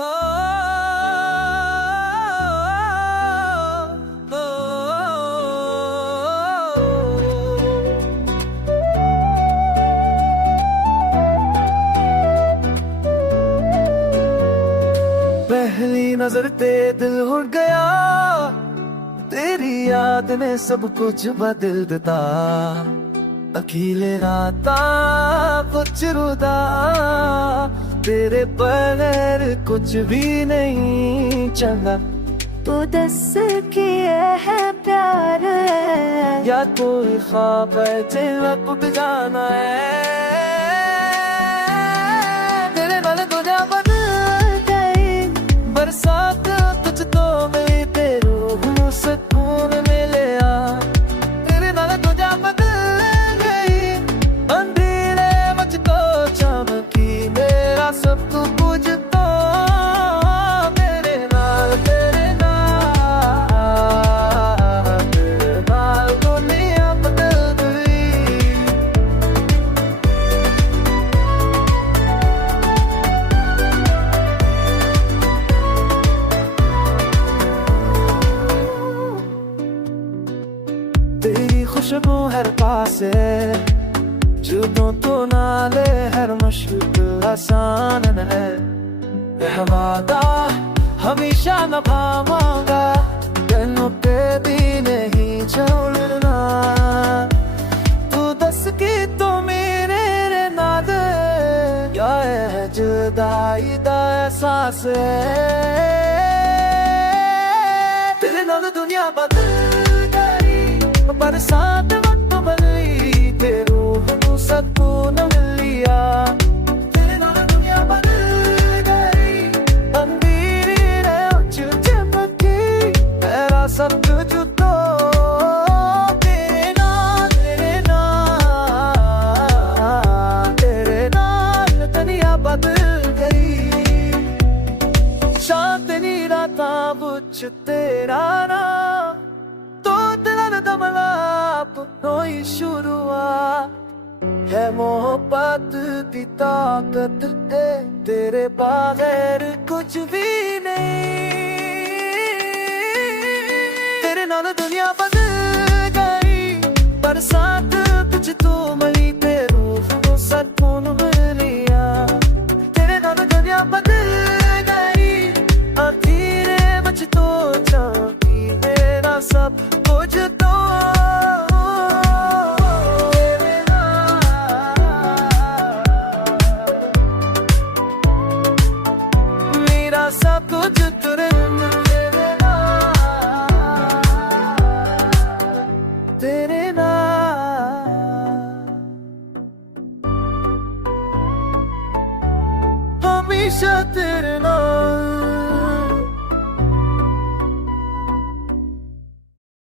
हो, हो, पहली नजर ते दिल उड़ गया, तेरी याद ने सब कुछ बदल दिता। अकेले राता कुछ रुदा, तेरे बगैर कुछ भी नहीं चंगा। तू दस के है प्यार है या कोई ख्वाब है जिन्हें टूट जाना है। तेरे नाल दुनिया बदल गई, बरसात तुझ तो मिली, तेरू सुकून मिलया। तेरे नाल दुनिया बदल गई, अंधेरे मुझको चमकी, मेरा सब कुछ तो तेरे नाल, तेरे नाल दुनिया बदल गई। तेरी खुशबू हर पास है, जुदों तो नाले हर मुश्किल आसान है। यह वादा हमेशा निभाऊंगा, तेनों पे भी नहीं छोड़ना। तू दस की तो मेरे रे नाद, या है जुदाई दा एहसास है। तेरे नाल दुनिया बदल गई, बरसात वक्त बदली, तेरे रूह को सुकून मिलिया। तेरे नाल दुनिया बदल गई, अंधेरे मुझ चमकी, मेरा सब कुछ तो तेरे नाल, तेरे नाल, तेरे नाल दुनिया बदल गई। चांदनी रातां विच तेरा नाम, तो दिल दा मिलाप होई शुरुआत है। मोहब्बत की ताकत है, तेरे बगैर कुछ भी नहीं। तेरे नाल दुनिया बदल गई, बरसात तुझ तो मिली, तेरे रूह को सुकून मिलिया। तेरे नाल दुनिया बदल गई, अंधेरे मुझ तो चमकी, मेरा सब कुछ तो तेरे नाल, मेरा सब कुछ तेरे नाल, तेरे नाल, हमेशा तेरे नाल।